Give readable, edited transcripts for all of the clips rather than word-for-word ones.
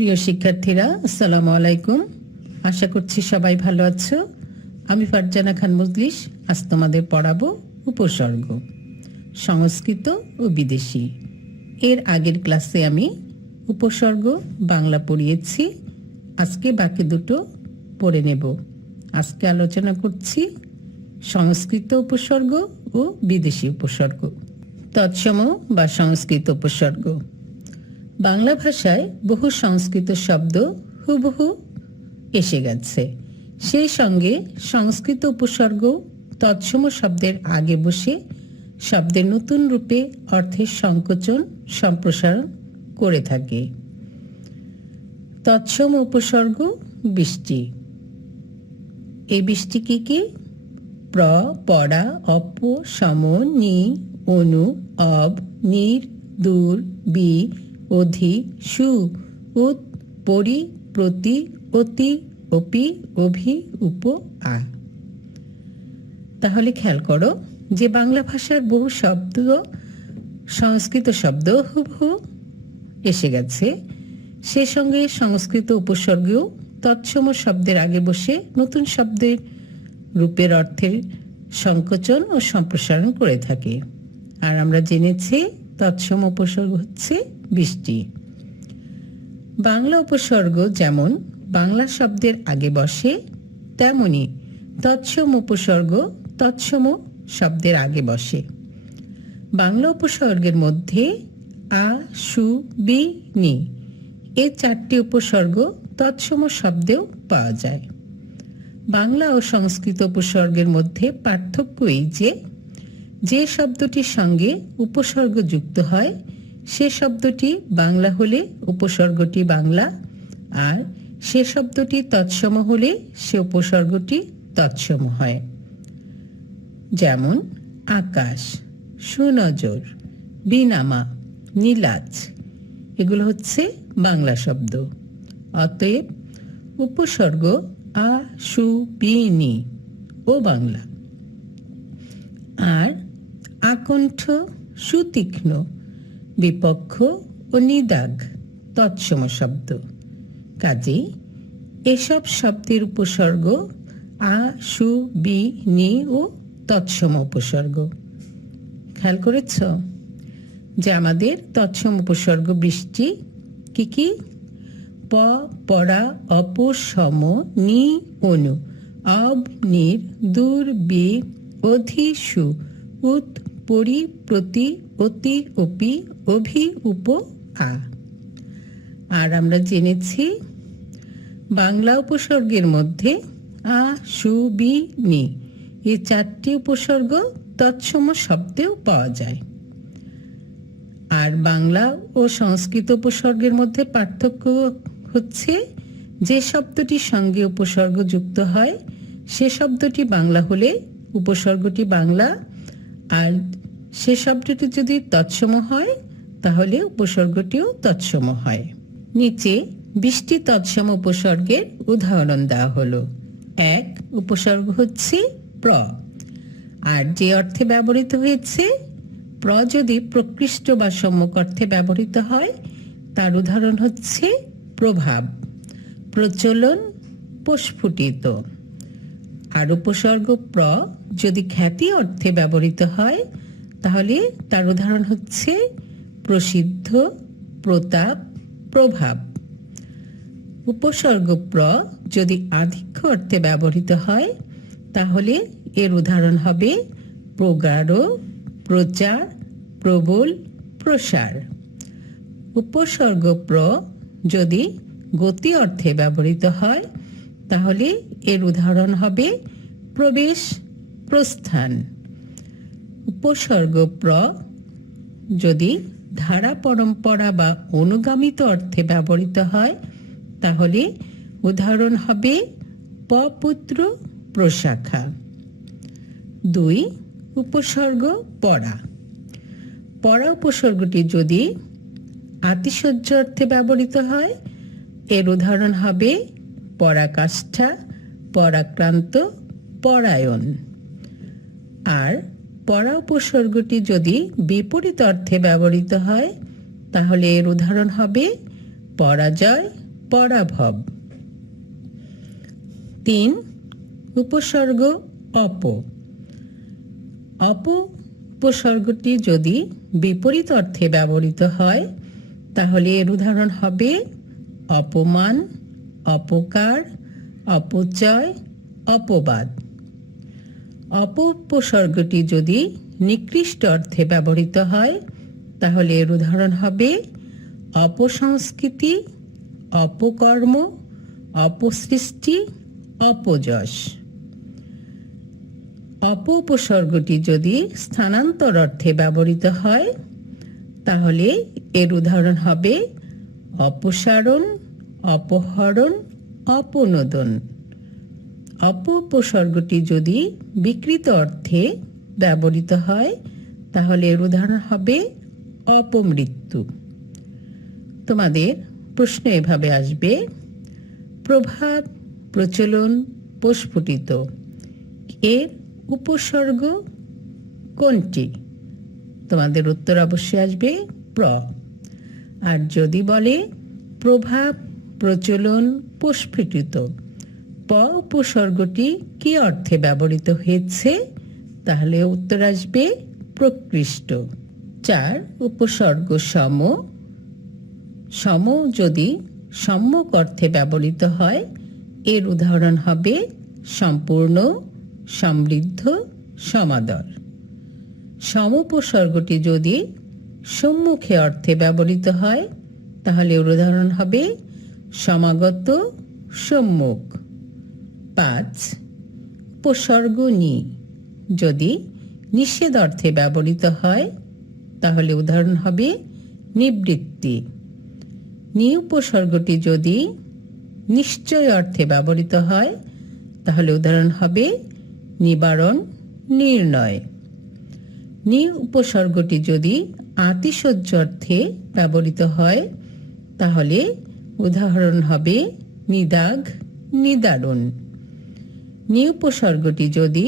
প্রিয় শিক্ষার্থীরা, আসসালামু আলাইকুম। আশা করছি সবাই ভালো আছো। আমি ফারজানা খান মজলিস আজ তোমাদের পড়াবো উপসর্গ, সংস্কৃত ও বিদেশি। এর আগের ক্লাসে আমি উপসর্গ বাংলা পড়িয়েছি। আজকে বাকি দুটো পড়ে নেব। আজকে আলোচনা করছি সংস্কৃত উপসর্গ ও বিদেশি উপসর্গ। তৎসম বা সংস্কৃত উপসর্গ। বাংলা ভাষায় বহু সংস্কৃত শব্দ হুবহু এসে গেছে। সেই সঙ্গে সংস্কৃত উপসর্গ তৎসম শব্দের আগে বসে শব্দের নতুন রূপে অর্থের সংকোচন সম্প্রসারণ করে থাকে। তৎসম উপসর্গ 20টি। এই 20টি কি কি? প্র, পরা, অপ, সম, নি, অনু, অব, নির, দূর, বি, অধি, সু, উত, পরি, প্রতি, অতি, অপি, অভি, উপ, আ। তাহলে খেয়াল করো যে বাংলা ভাষার বহু শব্দ সংস্কৃত শব্দ হুবহু এসে গেছে। সে সঙ্গে সংস্কৃত উপসর্গেও তৎসম শব্দের আগে বসে নতুন শব্দের রূপের অর্থের সংকোচন ও সম্প্রসারণ করে থাকে। আর আমরা জেনেছি তৎসম উপসর্গ হচ্ছে 20টি। বাংলা উপসর্গ যেমন বাংলা শব্দের আগে বসে, তেমনি তৎসম উপসর্গ তৎসম শব্দের আগে বসে। বাংলা উপসর্গের মধ্যে আ, সু, বি, নি এ 4টি উপসর্গ তৎসম শব্দেও পাওয়া যায়। বাংলা ও সংস্কৃত উপসর্গের মধ্যে পার্থক্য এই যে শব্দটির সঙ্গে উপসর্গ যুক্ত হয় সে শব্দটি বাংলা হলে উপসর্গটি বাংলা, আর সে শব্দটি তৎসম হলে সে উপসর্গটি তৎসম হয়। যেমন আকাশ, সুনজর, বিনামা, নীলাজ এগুলো হচ্ছে বাংলা শব্দ। অতএব উপসর্গ আ, সু, বি, নি ও বাংলা। আর আকণ্ঠ, সুতীক্ষ্ণ, বিপক্ষ ও নিদাগ তৎসম শব্দ। কাজেই এসব শব্দের উপসর্গ আ, সু, বি, নি ও তৎসম উপসর্গ। খেয়াল করেছ যে আমাদের তৎসম উপসর্গ 20টি কি কি? প, পরা, অপ, সম, নি, অনু, অব, নির, দূর, বি, অধি, সু, উত, পরি, প্রতি, অতি, অপি, অভি, উপ, আ। আর আমরা জেনেছি বাংলা উপসর্গের মধ্যে আ, সু, বি, নি এই 4টি উপসর্গ তৎসম শব্দেও পাওয়া যায়। আর বাংলা ও সংস্কৃত উপসর্গের মধ্যে পার্থক্য হচ্ছে যে শব্দটির সঙ্গে উপসর্গ যুক্ত হয় সে শব্দটি বাংলা হলে উপসর্গটি বাংলা, আর সে শব্দটি যদি তৎসম হয় তাহলে উপসর্গটিও তৎসম হয়। নিচে 20টি তৎসম উপসর্গের উদাহরণ দেওয়া হলো। 1 উপসর্গ হচ্ছে প্র। আর যে অর্থে ব্যবহৃত হয়েছে, প্র যদি প্রকৃষ্ট বা সম্যক অর্থে ব্যবহৃত হয় তার উদাহরণ হচ্ছে প্রভাব, প্রচলন, প্রস্ফুটিত। আর উপসর্গ প্র যদি খ্যাতি অর্থে ব্যবহৃত হয় তাহলে তার উদাহরণ হচ্ছে প্রসিদ্ধ, প্রতাপ, প্রভাব। উপসর্গ প্র যদি আধিক্য অর্থে ব্যবহৃত হয় তাহলে এর উদাহরণ হবে প্রগাঢ়, প্রচার, প্রবল, প্রসার। উপসর্গ প্র যদি গতি অর্থে ব্যবহৃত হয় তাহলে এর উদাহরণ হবে প্রবেশ, প্রস্থান। উপসর্গ প্র যদি ধারা, পরম্পরা বা অনুগামিত অর্থে ব্যবহৃত হয় তাহলে উদাহরণ হবে পপুত্র, প্রশাখা। 2 উপসর্গ পরা। পরা উপসর্গটি যদি আতিশয্য অর্থে ব্যবহৃত হয় এর উদাহরণ হবে পরাকাষ্ঠা, পরাক্রান্ত, পরায়ণ। আর পরা উপসর্গটি যদি বিপরীত অর্থে ব্যবহৃত হয় তাহলে এর উদাহরণ হবে পরাজয়, পরাভব। 3 উপসর্গ অপ। অপ উপসর্গটি যদি বিপরীত অর্থে ব্যবহৃত হয় তাহলে এর উদাহরণ হবে অপমান, অপকার, অপচয়, অপবাদ। অপ উপসর্গটি যদি নিকৃষ্ট অর্থে ব্যবহৃত হয় তাহলে এর উদাহরণ হবে অপসংস্কৃতি, অপকর্ম, অপসৃষ্টি, অপযশ। অপ উপসর্গটি যদি স্থানান্তর অর্থে ব্যবহৃত হয় তাহলে এর উদাহরণ হবে অপসারণ, অপহরণ, অপনোদন। অপ উপসর্গটি যদি বিকৃত অর্থে ব্যবহৃত হয় তাহলে এর উদাহরণ হবে অপমৃত্যু। তোমাদের প্রশ্ন এভাবে আসবে, প্রভাব, প্রচলন, প্রস্ফুটিত এর উপসর্গ কোনটি? তোমাদের উত্তর অবশ্যই আসবে প্র। আর যদি বলে প্রভাব, প্রচলন, প্রস্ফুটিত প উপসর্গটি কি অর্থে ব্যবহৃত হয়েছে তাহলে উত্তর আসবে প্রকৃষ্ট। 4 উপসর্গ সম। সম যদি সম্যক অর্থে ব্যবহৃত হয় এর উদাহরণ হবে সম্পূর্ণ, সমৃদ্ধ, সমাদর। সম উপসর্গটি যদি সম্মুখে অর্থে ব্যবহৃত হয় তাহলে এর উদাহরণ হবে সমাগত, সম্মুখ। 5 উপসর্গ নি। যদি নিষেধ অর্থে ব্যবহৃত হয় তাহলে উদাহরণ হবে নিবৃত্তি। নি উপসর্গটি যদি নিশ্চয় অর্থে ব্যবহৃত হয় তাহলে উদাহরণ হবে নিবারণ, নির্ণয়। নি উপসর্গটি যদি আতিশয্য অর্থে ব্যবহৃত হয় তাহলে উদাহরণ হবে নিদাঘ, নিদারুণ। নি উপসর্গটি যদি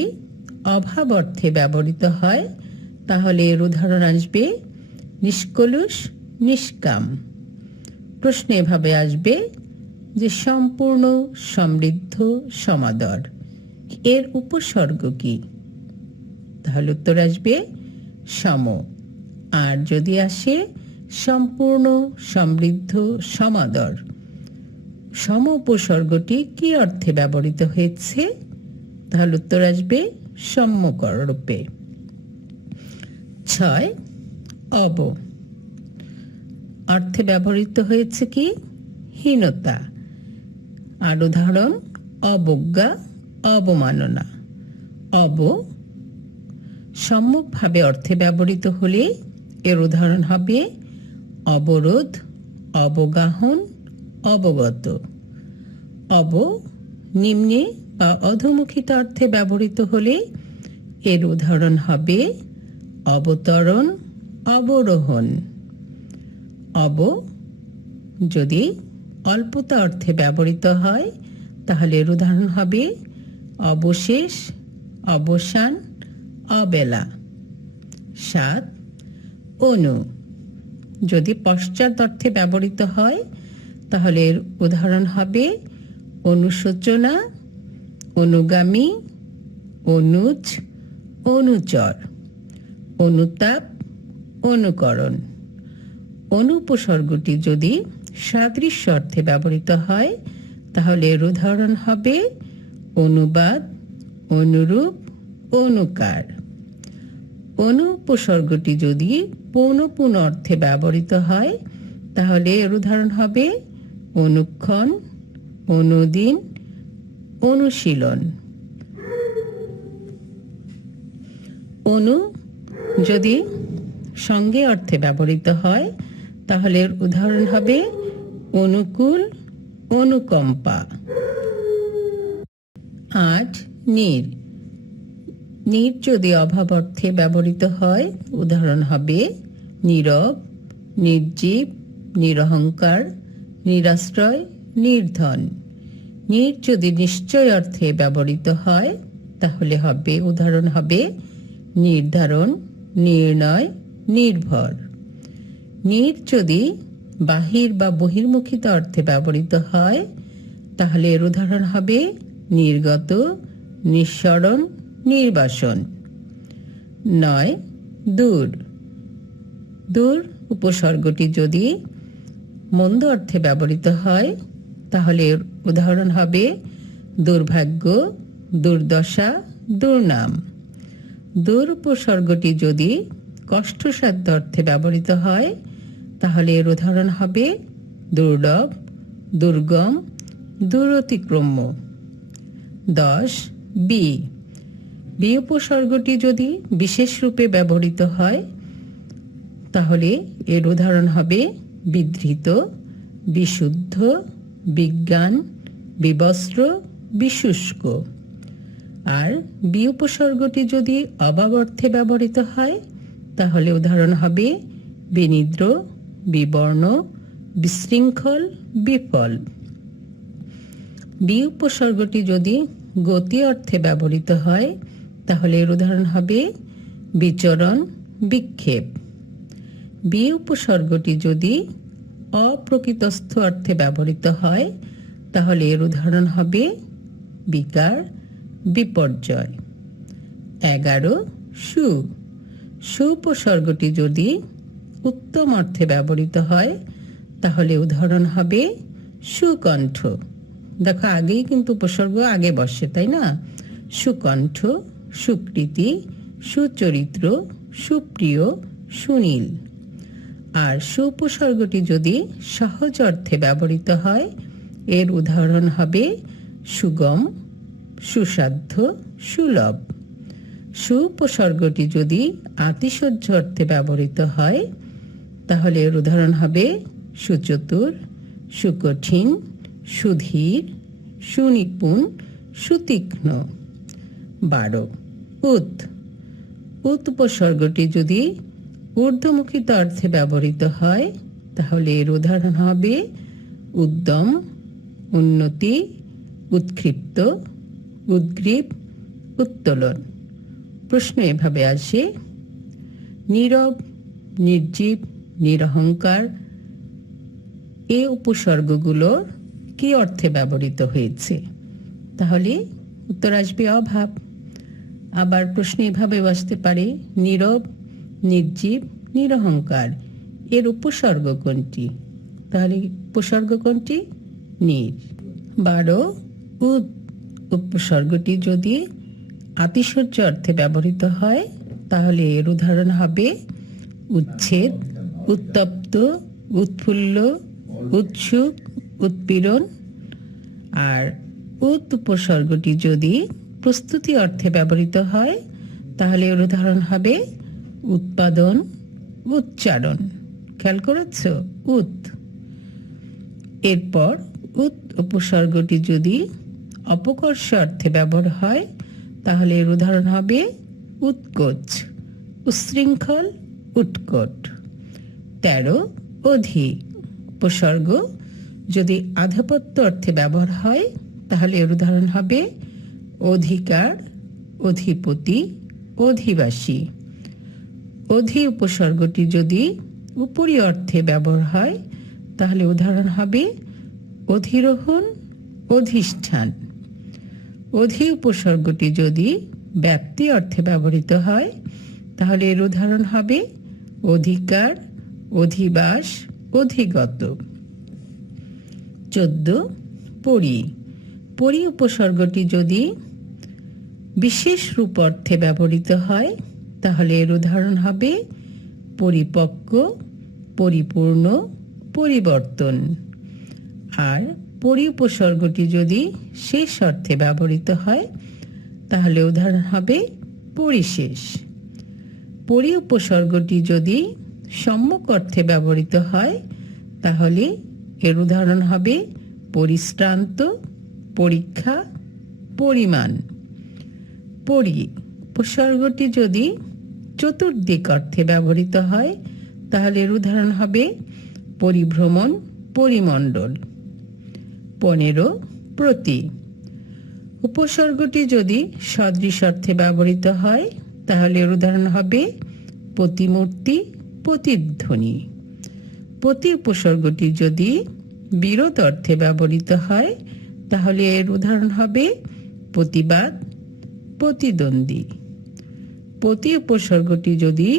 অভাব অর্থে ব্যবহৃত হয় তাহলে এর উদাহরণ আসবে নিষ্কলুষ, নিষ্কাম। প্রশ্ন এভাবে আসবে যে সম্পূর্ণ, সমৃদ্ধ, সমাদর এর উপসর্গ কি? তাহলে উত্তর আসবে সম। আর যদি আসে সম্পূর্ণ, সমৃদ্ধ, সমাদর, সম উপসর্গটি কি অর্থে ব্যবহৃত হয়েছে তাহলে উত্তর আসবে সম্যকর রূপে। 6 অব। অর্থে ব্যবহৃত হয়েছে কি? হীনতা। আর উদাহরণ অবজ্ঞা, অবমাননা। অব সম্যকভাবে অর্থে ব্যবহৃত হলে এর উদাহরণ হবে অবরোধ, অবগাহন, অবগত। অব নিম্নে বা অধোমুখিত অর্থে ব্যবহৃত হলে এর উদাহরণ হবে অবতরণ, অবরোহণ। অব যদি অল্পতা অর্থে ব্যবহৃত হয় তাহলে এর উদাহরণ হবে অবশেষ, অবসান, অবেলা। 7 অনু। যদি পশ্চাৎ অর্থে ব্যবহৃত হয় তাহলে এর উদাহরণ হবে অনুশোচনা, অনুগামী, অনুজ, অনুচর। অনুতাপ, অনুকরণ। অনু উপসর্গটি যদি সাদৃশ্য অর্থে ব্যবহৃত হয় তাহলে এর উদাহরণ হবে অনুবাদ, অনুরূপ, অনুকার। অনু উপসর্গটি যদি পৌনঃপুন অর্থে ব্যবহৃত হয় তাহলে এর উদাহরণ হবে অনুক্ষণ, অনুদিন, অনুশীলন। অনু যদি সঙ্গে অর্থে ব্যবহৃত হয় তাহলে এর উদাহরণ হবে অনুকূল, অনুকম্পা। 8 নির। নির যদি অভাব অর্থে ব্যবহৃত হয় উদাহরণ হবে নীরব, নির্জীব, নিরহংকার, নিরাশ্রয়, নির্ধন। নির যদি নিশ্চয় অর্থে ব্যবহৃত হয় তাহলে হবে উদাহরণ হবে নির্ধারণ, নির্ণয়, নির্ভর। নির যদি বাহির বা বহির্মুখিতা অর্থে ব্যবহৃত হয় তাহলে এর উদাহরণ হবে নির্গত, নিঃসরণ, নির্বাসন। 9 দূর। দূর উপসর্গটি যদি মন্দ অর্থে ব্যবহৃত হয় তাহলে এর উদাহরণ হবে দুর্ভাগ্য, দুর্দশা, দুর্নাম। দূর উপসর্গটি যদি কষ্টসাধ্য অর্থে ব্যবহৃত হয় তাহলে এর উদাহরণ হবে দুর্লভ, দুর্গম, দূরতিক্রম্য। 10 বি। বি উপসর্গটি যদি বিশেষ রূপে ব্যবহৃত হয় তাহলে এর উদাহরণ হবে বিধৃত, বিশুদ্ধ, বিজ্ঞান, বিবস্ত্র, বিশুষ্ক। আর বি উপসর্গটি যদি অভাব অর্থে ব্যবহৃত হয় তাহলে উদাহরণ হবে বিনিদ্র, বিবর্ণ, বিশৃঙ্খল, বিফল। বি উপসর্গটি যদি গতি অর্থে ব্যবহৃত হয় তাহলে এর উদাহরণ হবে বিচরণ, বিক্ষেপ। বি উপসর্গটি যদি অপ্রকৃতস্থ অর্থে ব্যবহৃত হয় তাহলে এর উদাহরণ হবে বিকার, বিপর্যয়। 11 সু। সু উপসর্গটি যদি উত্তম অর্থে ব্যবহৃত হয় তাহলে উদাহরণ হবে সুকণ্ঠ। দেখো আগেই কিন্তু উপসর্গ আগে বসে, তাই না? সুকণ্ঠ, সুকৃতি, সুচরিত্র, সুপ্রিয়, সুনীল। আর সুপসর্গটি যদি সহজ অর্থে ব্যবহৃত হয় এর উদাহরণ হবে সুগম, সুসাধ্য, সুলভ। সুপসর্গটি যদি আতিশয্য অর্থে ব্যবহৃত হয় তাহলে এর উদাহরণ হবে সুচতুর, সুকঠিন, সুধীর, সুনিপুণ, সুতীক্ষ্ণ। 12 উত। উত উপসর্গটি যদি ঊর্ধ্বমুখিত অর্থে ব্যবহৃত হয় তাহলে এর উদাহরণ হবে উদ্যম, উন্নতি, উৎক্ষিপ্ত, উদ্গ্রীব, উত্তোলন। প্রশ্ন এভাবে আসে, নীরব, নির্জীব, নিরহংকার এ উপসর্গগুলো কি অর্থে ব্যবহৃত হয়েছে? তাহলে উত্তর আসবে অভাব। আবার প্রশ্ন এভাবে আসতে পারে, নীরব, নির্জীব, নিরহংকার এর উপসর্গ কোনটি? তাহলে উপসর্গ কোনটি? নির। 12 উদ উপসর্গটি যদি আতিশয্য অর্থে ব্যবহৃত হয় তাহলে এর উদাহরণ হবে উচ্ছেদ, উত্তপ্ত, উৎফুল্ল, উৎসুক, উৎপীড়ন। আর উত উপসর্গটি যদি প্রস্তুতি অর্থে ব্যবহৃত হয় তাহলে এর উদাহরণ হবে উৎপাদন, উচ্চারণ। খেয়াল করেছ? উত। এরপর উত উপসর্গটি যদি অপকর্ষ অর্থে ব্যবহার হয় তাহলে এর উদাহরণ হবে উৎকোচ, উচ্ছৃঙ্খল, উৎকট। 13 অধি উপসর্গ যদি আধিপত্য অর্থে ব্যবহার হয় তাহলে এর উদাহরণ হবে অধিকার, অধিপতি, অধিবাসী। অধি উপসর্গটি যদি উপরি অর্থে ব্যবহার হয় তাহলে উদাহরণ হবে অধিরোহণ, অধিষ্ঠান। অধি উপসর্গটি যদি ব্যক্তি অর্থে ব্যবহৃত হয় তাহলে এর উদাহরণ হবে অধিকার, অধিবাস, অধিগত। 14 পরি। পরি উপসর্গটি যদি বিশেষ রূপ অর্থে ব্যবহৃত হয় তাহলে এর উদাহরণ হবে পরিপক্ক, পরিপূর্ণ, পরিবর্তন। আর পরি উপসর্গটি যদি শেষ অর্থে ব্যবহৃত হয় তাহলে উদাহরণ হবে পরিশেষ। পরি উপসর্গটি যদি সম্যক অর্থে ব্যবহৃত হয় তাহলে এর উদাহরণ হবে পরিশ্রান্ত, পরীক্ষা, পরিমাণ। পরি উপসর্গটি যদি চতুর্দিক অর্থে ব্যবহৃত হয় তাহলে এর উদাহরণ হবে পরিভ্রমণ, পরিমণ্ডল। 15 প্রতি। উপসর্গটি যদি সদৃশ অর্থে ব্যবহৃত হয় তাহলে এর উদাহরণ হবে প্রতিমূর্তি, প্রতিধ্বনি। প্রতি উপসর্গটি যদি বিরোধ অর্থে ব্যবহৃত হয় তাহলে এর উদাহরণ হবে প্রতিবাদ, প্রতিদ্বন্দ্বী। প্রতি উপসর্গটি যদি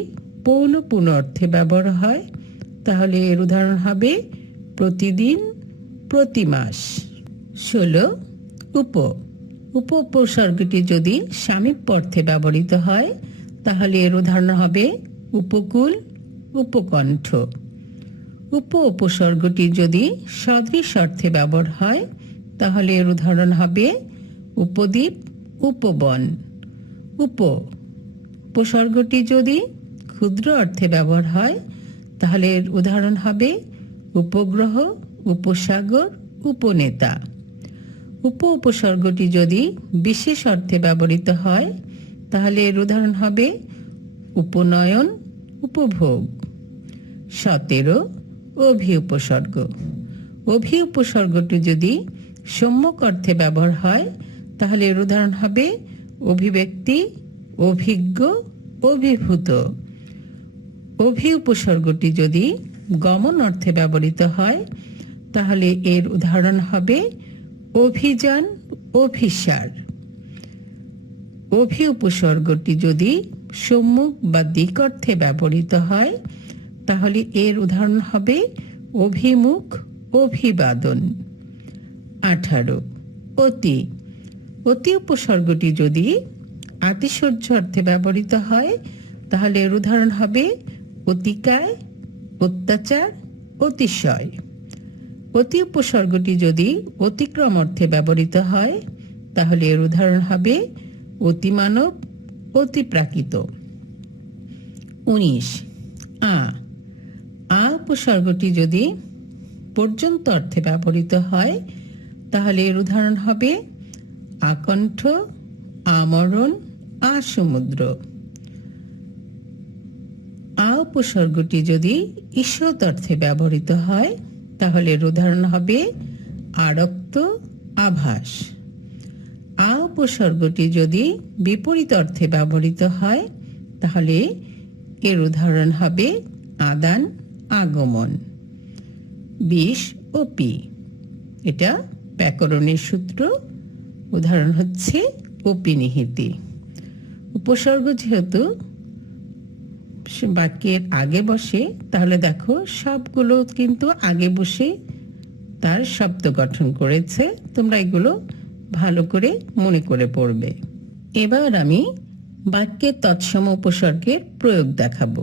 পৌনঃপুন অর্থে ব্যবহার হয় তাহলে এর উদাহরণ হবে প্রতিদিন, প্রতি মাস। 16 উপসর্গটি যদি সামীপ্য অর্থে ব্যবহৃত হয় তাহলে এর উদাহরণ হবে উপকূল, উপকণ্ঠ। উপসর্গটি যদি সদৃশ অর্থে ব্যবহার হয় তাহলে এর উদাহরণ হবে উপদ্বীপ, উপবন। উপসর্গটি যদি ক্ষুদ্র অর্থে ব্যবহার হয় তাহলে এর উদাহরণ হবে উপগ্রহ, উপসাগর, উপনেতা। উপসর্গটি যদি বিশেষ অর্থে ব্যবহৃত হয় তাহলে এর উদাহরণ হবে উপনয়ন, উপভোগ। 17 অভিউপসর্গ। অভিউপসর্গটি যদি সম্যক অর্থে ব্যবহার হয় তাহলে এর উদাহরণ হবে অভিব্যক্তি, অভিজ্ঞ, অভিভূত। অভিউপসর্গটি যদি গমন অর্থে ব্যবহৃত হয় তাহলে এর উদাহরণ হবে অভিযান, অভিসার। অভিউপসর্গটি যদি সম্মুখ বা দিক অর্থে ব্যবহৃত হয় তাহলে এর উদাহরণ হবে অভিমুখ, অভিবাদন। 18 অতি। অতি উপসর্গটি যদি আতিশয্য অর্থে ব্যবহৃত হয় তাহলে এর উদাহরণ হবে অতিকায়, অত্যাচার, অতিশয়। অতি উপসর্গটি যদি অতিক্রম অর্থে ব্যবহৃত হয় তাহলে এর উদাহরণ হবে অতিমানব, অতিপ্রাকৃত। 19 উপসর্গটি যদি পর্যন্ত অর্থে ব্যবহৃত হয় তাহলে এর উদাহরণ হবে আকণ্ঠ, আমরণ, আসমুদ্র। উপসর্গটি যদি ঈষৎ অর্থে ব্যবহৃত হয় তাহলে এর উদাহরণ হবে আরক্ত, আভাস। উপসর্গটি যদি বিপরীত অর্থে ব্যবহৃত হয় তাহলে এর উদাহরণ হবে আদান, আগমন। 20 অপি। এটা ব্যাকরণের সূত্র। উদাহরণ হচ্ছে অপিনিহিতি। উপসর্গ যেহেতু বাক্যের আগে বসে তাহলে দেখো সবগুলো কিন্তু আগে বসে তার শব্দ গঠন করেছে। তোমরা এগুলো ভালো করে মনে করে পড়বে। এবার আমি বাক্যের তৎসম উপসর্গের প্রয়োগ দেখাবো।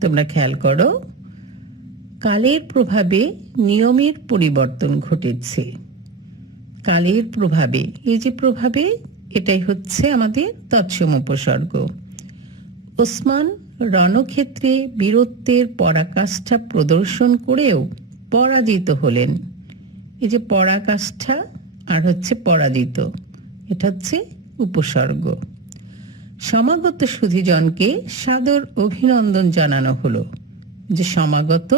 তোমরা খেয়াল করো, কালের প্রভাবে নিয়মের পরিবর্তন ঘটেছে। কালের প্রভাবে, এই যে প্রভাবে, এটাই হচ্ছে আমাদের তৎসম উপসর্গ। ওসমান রণক্ষেত্রে বীরত্বের পরাকাষ্ঠা প্রদর্শন করেও পরাজিত হলেন। এই যে পরাকাষ্ঠা আর হচ্ছে পরাজিত, এটা হচ্ছে উপসর্গ। সমাগত সুধীজনকে সাদর অভিনন্দন জানানো হলো। যে সমাগত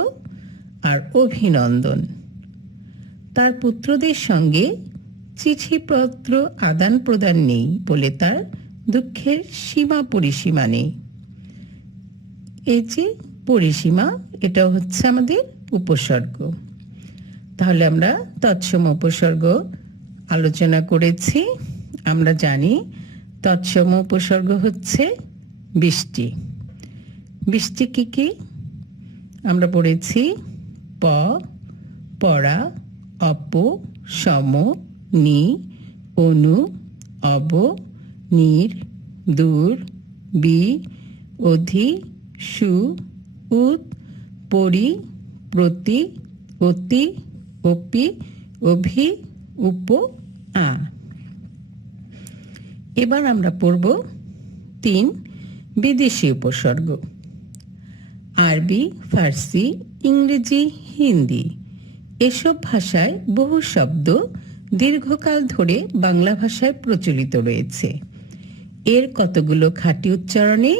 আর অভিনন্দন। তার পুত্রদের সঙ্গে চিঠিপত্র আদান প্রদান নেই বলে তার দুঃখের সীমা পরিসীমা নেই। এই যে পরিসীমা, এটাও হচ্ছে আমাদের উপসর্গ। তাহলে আমরা তৎসম উপসর্গ আলোচনা করেছি। আমরা জানি তৎসম উপসর্গ হচ্ছে বৃষ্টি। বৃষ্টি কি কি আমরা পড়েছি? প, পড়া, অপ, সম, নি, অনু, অব, নির, দূর, বি, অধি, সু, উত, পরি, প্রতি, অতি, অপি, অভি, উপ, আ। এবার আমরা পড়ব 3 বিদেশি উপসর্গ। আরবি, ফার্সি, ইংরেজি, হিন্দি এসব ভাষায় বহু শব্দ দীর্ঘকাল ধরে বাংলা ভাষায় প্রচলিত রয়েছে। এর কতগুলো খাঁটি উচ্চারণে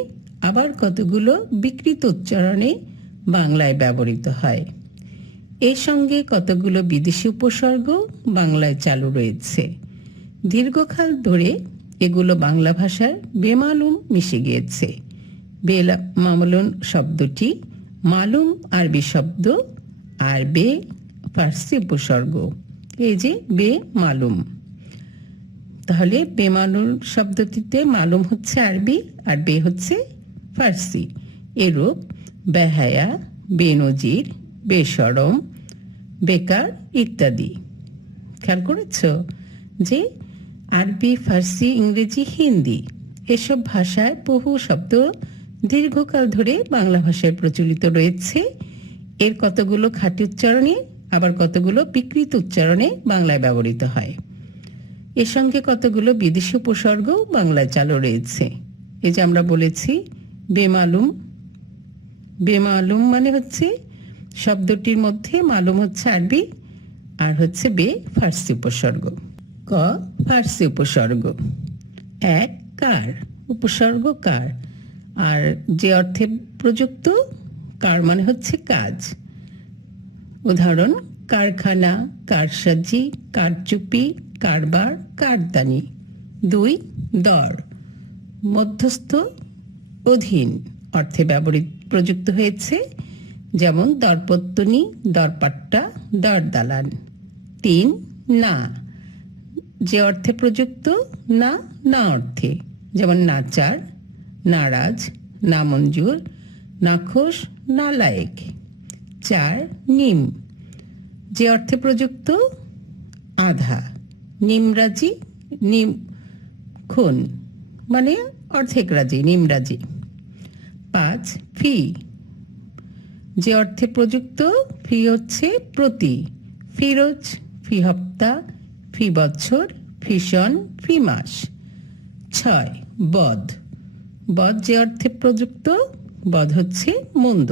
আবার কতগুলো বিকৃত উচ্চারণে বাংলায় ব্যবহৃত হয়। এর সঙ্গে কতগুলো বিদেশি উপসর্গ বাংলায় চালু রয়েছে। দীর্ঘকাল ধরে এগুলো বাংলা ভাষার বেমালুম মিশে গিয়েছে। বেমালুম শব্দটি মালুম আরবি শব্দ, আর বে ফার্সি উপসর্গ। এই যে বে মালুম, তাহলে বেমালুম শব্দটিতে মালুম হচ্ছে আরবি আর বে হচ্ছে ফার্সি। এরূপ বেহায়া, বেনজির, বেশরম, বেকার ইত্যাদি। খেয়াল করেছ যে আরবি, ফার্সি, ইংরেজি, হিন্দি এসব ভাষায় বহু শব্দ দীর্ঘকাল ধরে বাংলা ভাষায় প্রচলিত রয়েছে। এর কতগুলো খাঁটি উচ্চারণে, আবার কতগুলো বিকৃত উচ্চারণে বাংলায় ব্যবহৃত হয়। এর সঙ্গে কতগুলো বিদেশি উপসর্গও বাংলায় চালু রয়েছে। এই যে আমরা বলেছি বেমালুম, বেমালুম মানে হচ্ছে শব্দটির মধ্যে মালুম হচ্ছে আরবি আর হচ্ছে বে ফার্সি উপসর্গ। ক ফার্সি উপসর্গ। এক কার, উপসর্গ কার, আর যে অর্থে প্রযুক্ত কার মানে হচ্ছে কাজ। উদাহরণ কারখানা, কারসাজি, কারচুপি, কারবার, কারদানি। দুই দর, মধ্যস্থ, অধীন অর্থে ব্যবহৃত প্রযুক্ত হয়েছে, যেমন দরপত্তনি, দরপাট্টা, দরদালান। তিন না, যে অর্থে প্রযুক্ত না না অর্থে, যেমন নাচার, নারাজ, নামঞ্জুর, নাখোশ, নালায়েক। চার নিম, যে অর্থে প্রযুক্ত আধা, নিমরাজি, নিম খুন মানে অর্ধেক রাজি, নিমরাজি। পাঁচ ফি, যে অর্থে প্রযুক্ত ফি হচ্ছে প্রতি, ফিরোজ, ফি হপ্তা, ফি বছর, ফিশন, ফি মাস। ছয় বদ, বদ যে অর্থে প্রযুক্ত, বদ হচ্ছে মন্দ,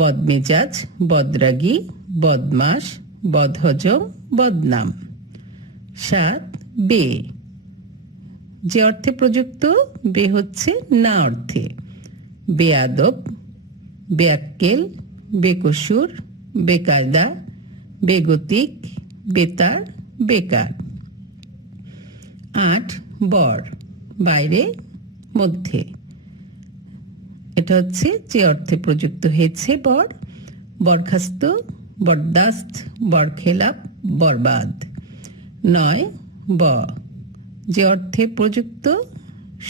বদমেজাজ, বদরাগী, বদমাস, বদহজম, বদনাম। সাত বে, যে অর্থে প্রযুক্ত, বে হচ্ছে না অর্থে, বেয়াদব, বেয়াক্কেল, বেকসুর, বেকায়দা, বেগতিক, বেতার, বেকার। আট বর, বাইরে, মধ্যে, এটা হচ্ছে যে অর্থে প্রযুক্ত হয়েছে বর, বরখাস্ত, বরদাস্ত, বরখেলাপ, বরবাদ। নয় ব, যে অর্থে প্রযুক্ত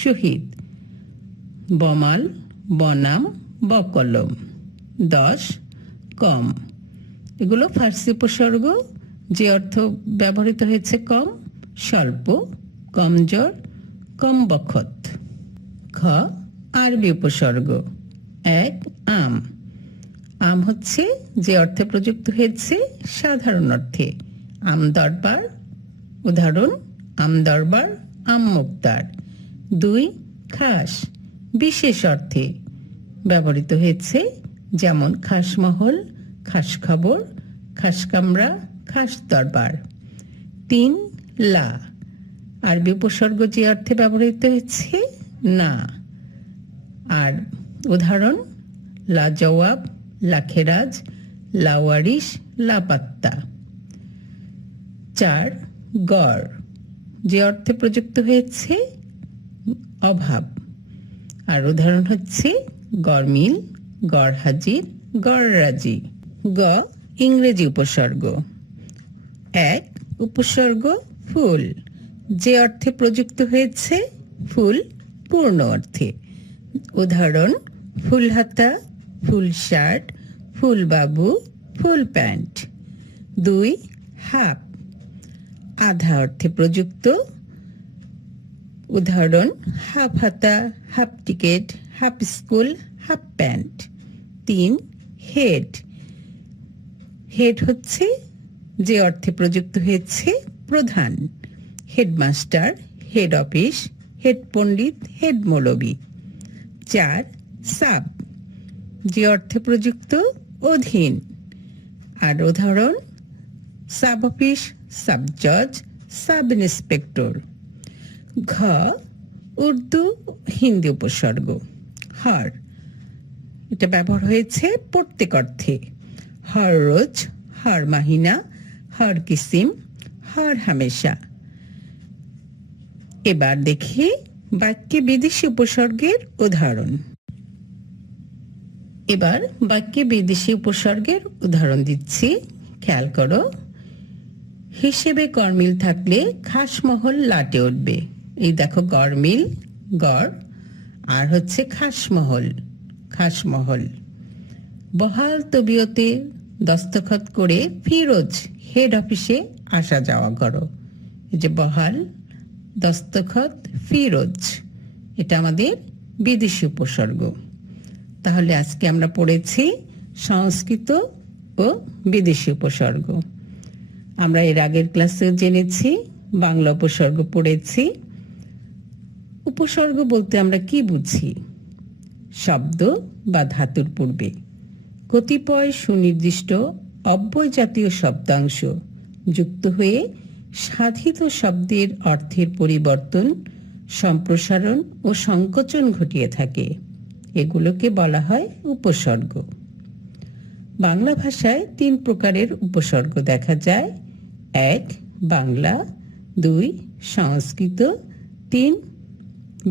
শহীদ, বমাল, বনাম, বকলম। 10 কম, এগুলো ফার্সি উপসর্গ, যে অর্থ ব্যবহৃত হয়েছে কম, স্বল্প, কমজোর, কম বখত। খ আরবি উপসর্গ। 1 আম, আম হচ্ছে যে অর্থে প্রযুক্ত হয়েছে সাধারণ অর্থে, আম দরবার, উদাহরণ আম দরবার, আম মুক্তার। 2 খাস, বিশেষ অর্থে ব্যবহৃত হয়েছে, যেমন খাসমহল, খাস খবর, খাস কামরা, খাস দরবার। 3 লা, আরবি উপসর্গ যে অর্থে ব্যবহৃত হয়েছে না, আর উদাহরণ লাজওয়াব, লাখেরাজ, লাওয়ারিশ, লাপাত্তা। 4 গড়, যে অর্থে প্রযুক্ত হয়েছে অভাব, আর উদাহরণ হচ্ছে গড়মিল, গড় হাজির, গড় রাজি। গ ইংরেজি উপসর্গ। 1 উপসর্গ ফুল, যে অর্থে প্রযুক্ত হয়েছে ফুল পূর্ণ অর্থে, উদাহরণ ফুলহাতা, ফুল শার্ট, ফুলবাবু, ফুল প্যান্ট। 2 হাফ, আধা অর্থে প্রযুক্ত, উদাহরণ হাফ হাতা, half ticket, half school, half pant. 3 head, head হচ্ছে যে অর্থে প্রযুক্ত হয়েছে প্রধান, হেডমাস্টার, হেড অফিস, হেড পণ্ডিত, হেড মৌলবি। 4 সাব, যে অর্থে প্রযুক্ত অধীন, আর উদাহরণ সাব অফিস, সাব জজ, সাব ইন্সপেক্টর। ঘ উর্দু হিন্দি উপসর্গ। হর, এটা ব্যবহার হয়েছে প্রত্যেক অর্থে, হর রোজ, হর মাহিনা, হর কিসিম, হর হামেশা। এবার দেখি বাক্যে বিদেশি উপসর্গের উদাহরণ। এবার বাক্যে বিদেশি উপসর্গের উদাহরণ দিচ্ছি, খেয়াল করো। হিসেবে গড়মিল থাকলে খাসমহল লাটে উঠবে। এই দেখো, গড়মিল গড়, আর হচ্ছে খাসমহল। বহাল তবিয়তে দস্তখত করে ফিরোজ হেড অফিসে আসা যাওয়া করো। এই যে বহাল দস্তখত ফিরোজ, এটা আমাদের বিদেশি উপসর্গ। তাহলে আজকে আমরা পড়েছি সংস্কৃত ও বিদেশি উপসর্গ। আমরা এর আগের ক্লাসে জেনেছি, বাংলা উপসর্গ পড়েছি। উপসর্গ বলতে আমরা কি বুঝি? শব্দ বা ধাতুর পূর্বে কতিপয় সুনির্দিষ্ট অব্যয় জাতীয় শব্দাংশ যুক্ত হয়ে সাধিত শব্দের অর্থের পরিবর্তন, সম্প্রসারণ ও সংকোচন ঘটিয়ে থাকে। এগুলোকে বলা হয় উপসর্গ। বাংলা ভাষায় 3 প্রকারের উপসর্গ দেখা যায়। 1 বাংলা, 2 সংস্কৃত, 3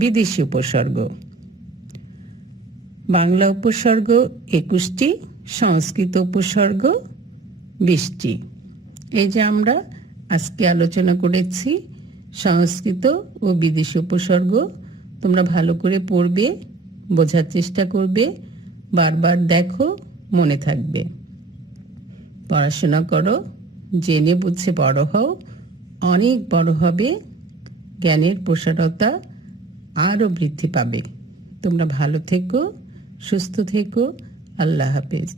বিদেশি উপসর্গ। বাংলা উপসর্গ 21টি, সংস্কৃত উপসর্গ 20টি। এই যে আমরা আজকে আলোচনা করেছি সংস্কৃত ও বিদেশি উপসর্গ। তোমরা ভালো করে পড়বে, বোঝার চেষ্টা করবে, বারবার দেখো, মনে থাকবে। পড়াশোনা করো, জেনে বুঝে বড় হও, অনেক বড় হবে, জ্ঞানের প্রসারতা আরও বৃদ্ধি পাবে। তোমরা ভালো থেকো, সুস্থ থেকো। আল্লাহ হাফেজ।